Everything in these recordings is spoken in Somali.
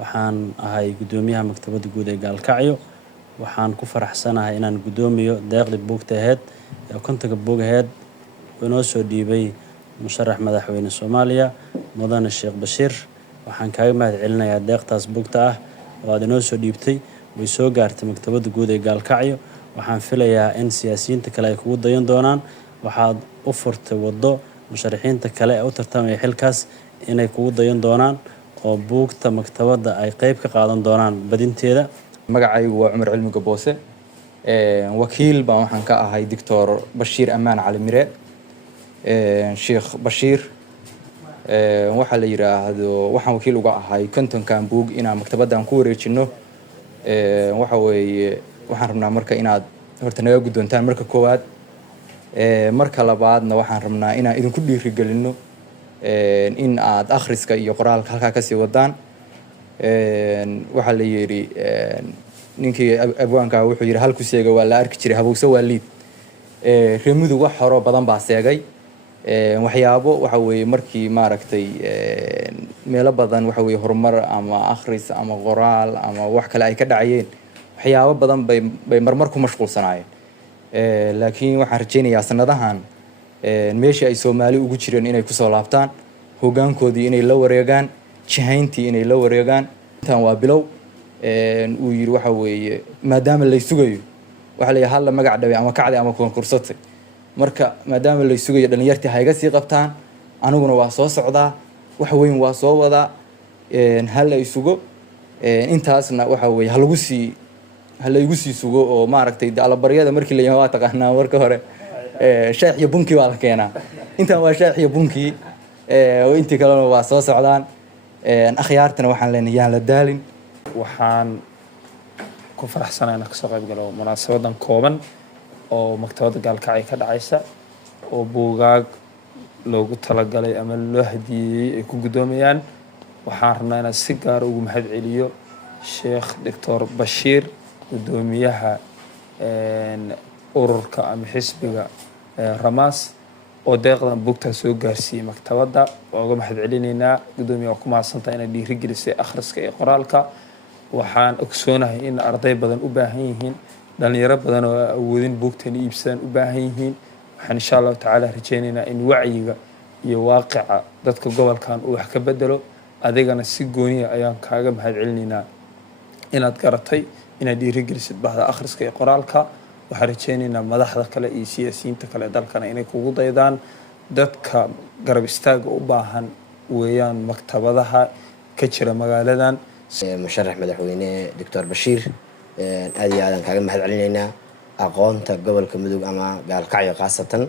waxaan ahay gudoomiyaha maktabadda guud ee Gaalkacyo. waxaan ku faraxsanahay inaan gudoomiyo deeqdii buugta ahayd ee kontonka buug ahayd oo inoo soo dhiibay musharax madaxweyne Soomaaliya mudane Sheekh Bashiir. waxaan kaaga mahadcelinayaa deeqtaas buugta ah oo aad inoo soo dhiibtay way soo gaartay maktabadda guud ee Gaalkacyo. waxaan filayaa in siyaasiyiinta kale ay kugu dayan doonaan. waxaad u furtay waddo musharaxiinta kale ee u tartamaya xilkaas inay kugu dayan doonaan oo buugta maktabadda ay qayb ka qaadan doonaan badinteeda. magacaygu waa Cumar Cilmi Gaboose, wakiil baan waxaan ka ahay Dr. Bashiir Amaan Cali Mire. Sheekh Bashiir waxa la yiraahdo waxaan wakiil uga ahay kontonkan buug inaan maktabaddan ku wareejino. waxa weeye waxaan rabnaa marka inaad horta naga guddoontaan marka koowaad, marka labaadna waxaan rabnaa inaan idinku dhiirigelino in aad akhriska iyo qoraalka halkaa kasii wadaan. waxaa la yiri ninkii abwaanka wuxuu yiri halku seega waa la arki jiray habowso waa liid. reemudu wax horo badan baa seegay. waxyaabo waxa weeye markii maaragtay meelo badan waxa weeye horumar ama akhris ama qoraal ama wax kale ay ka dhacayeen, waxyaabo badan bay marmar ku mashquulsanaayeen. laakiin waxaan rajaynayaa sanadahan meeshii ay Soomaali ugu jireen inay ku soo laabtaan, hoggaankoodii inay la wareegaan, jihayntii inay la wareegaan. intaan waa bilow. uu yiri waxa weeye maadaama la sugayo waxa la hal magac dhabe ama kacday ama konkursatay, marka maadaama la sugayo dhalinyartii hayga sii qabtaan, aniguna waa soo socdaa, wax weyn waa soo wadaa. hal la isugo intaasna waxa weeye hal igu sii sugo oo maaragtay dalabaryada markii la yimaado taqaanaa marka hore shaah iyo bunki waa la keenaa. intaan waa shaah iyo bunki oo intii kalena waa soo socdaan. akhyaartana waxaan leenahay yaan la daalin. waxaan ku faraxsanahay inaan kasoo qayb galo munaasabadan kooban oo maktabadda Gaalkacyo ka dhacaysa oo buugaag loogu talagalay ama loo hadiyeeyay ay ku gudoomayaan. waxaan rabnaa inaan si gaar ugu mahadceliyo Sheekh Dr. Bashiir, gudoomiyaha ururka ama xisbiga Ramaas oo deeqdan buugta soo gaarsiiyay maktabadda. waa uga mahadcelinaynaa gudoomiyaha ku mahadsantahay inay dhiirigelisay akhriska iyo qoraalka. waxaan ogsoonahay in arday badan u baahan yihiin, dhalinyaro badan oo awoodin buugtan iibsadaan u baahan yihiin. waxaan insha Allah tacaala rajaynaynaa in wacyiga iyo waaqica dadka gobolkan uu wax ka bedelo. adigana si gooniya ayaan kaaga mahadcelinaynaa inaad garatay inaad dhiirigelisid bahda akhriska iyo qoraalka. waxaan rajaynaynaa madaxda kale iyo siyaasiyiinta kale dalkana inay kugu daydaan. dadka garab istaaga u baahan weeyaan maktabadaha ka jira magaaladan. musharax madaxweyne Dr. Bashiir aad iyo aad kaaga mahadcelinaynaa. aqoonta gobolka Mudug ama Gaalkacyo qaasatan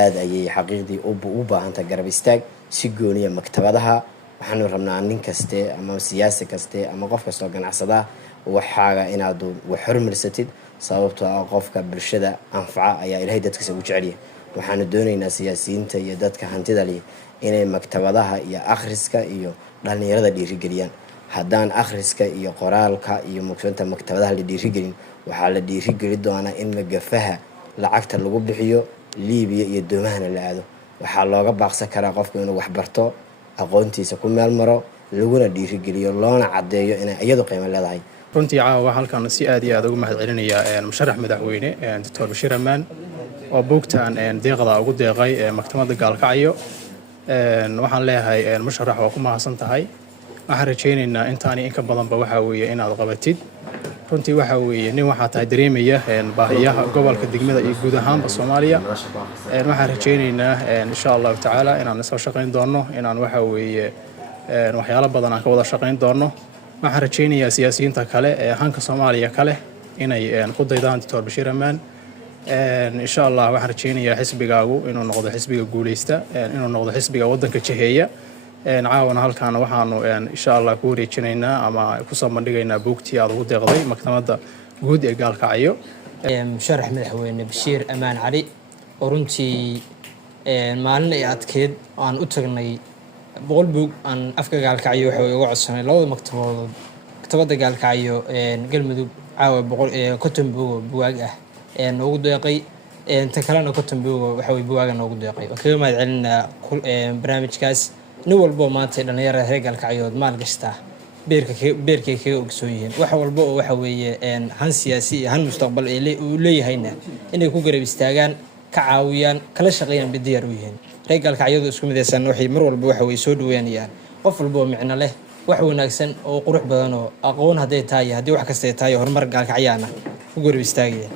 aad ayay xaqiiqdii u baahan tahay garab istaag si gooniya maktabadaha. waxaan rabnaa nin kaste ama siyaasi kaste ama qof kasto ganacsada waxaaga inaad wax hormarsatid, sababtoo ah qofka bulshada anfaca ayaa Ilaahay dadkiisa ugu jecel yahay. waxaan doonaynaa siyaasiyiinta iyo dadka hantida leh inay maktabadaha iyo akhriska iyo dhalinyarada dhiirigeliyaan. haddaan akhriska iyo qoraalka iyo muqsanta maktabadaha la dhiirigelin, waxaa la dhiirigeli doonaa in magafaha lacagta lagu bixiyo Liibiya iyo doomahana la aado. waxaa looga baaqsan karaa qofku inuu wax barto, aqoontiisa ku meel maro, laguna dhiirigeliyo loona cadeeyo inay iyadu qiimo leedahay. runtii caawa halkan si aad iyo aad ugu mahadcelinayaa musharax madaxweyne Dr. Bashiir Amaan oo buugtan deeqda ugu deeqay maktabadda Gaalkacyo. waxaan leeyahay musharax waa ku mahadsan tahay. waxaan rajaynaynaa intaani in ka badanba waxa weeye inaad qabatid. runtii waxa weeye nin waxaa tahay dareemaya baahiyaha gobolka degmada iyo guud ahaanba Soomaaliya. waxaan rajaynaynaa insha Allah tacaala inaan soo shaqayn doono, inaan waxa weeye waxyaalo badan aan ka wada shaqayn doono. waxaan rajaynayaa siyaasiyiinta kale ee hanka Soomaaliya kale inay ku daydaan Dr. Bashiir Amaan. insha Allah waxaan rajaynayaa xisbigaagu inuu noqdo xisbiga guuleysta, inuu noqdo xisbiga wadanka jiheeya. caawana halkaan waxaanu insha Allah ku wareejinaynaa ama ku soo bandhigaynaa buugtii aad ugu deeqday maktabadda guud ee Gaalkacyo. musharax madaxweyne Bashiir Amaan Cali oo runtii maalin ay adkeed aan u tagnay 100 buug aan afka Gaalkacyo waxa uga codsanay labada maktabadood. maktabadda Gaalkacyo galmudug caawa 100 buug ah noogu deeqay. inta kalena 50 buug waxa way buugaga noogu deeqay. waan kaga mahadcelinaa barnaamijkaas. nin walbo maanta dhalinyarada reer Gaalkacyood maal gashta beerkay kaga ogsoon yihiin wax walba oo waxa weeye han siyaasi iyo han mustaqbal uu leeyahayna inay ku garab istaagaan ka caawiyaan kala shaqeeyaan bidiyar u yihiin reer gaalkacyadu isku midaysan waxay mar walba waxa weeye soo dhaweynayaan qof walba oo micno leh wax wanaagsan oo qurux badan oo aqoon haday tahay haddii wax kasta tahay horumar gaalkacyana ku garab istaagayaan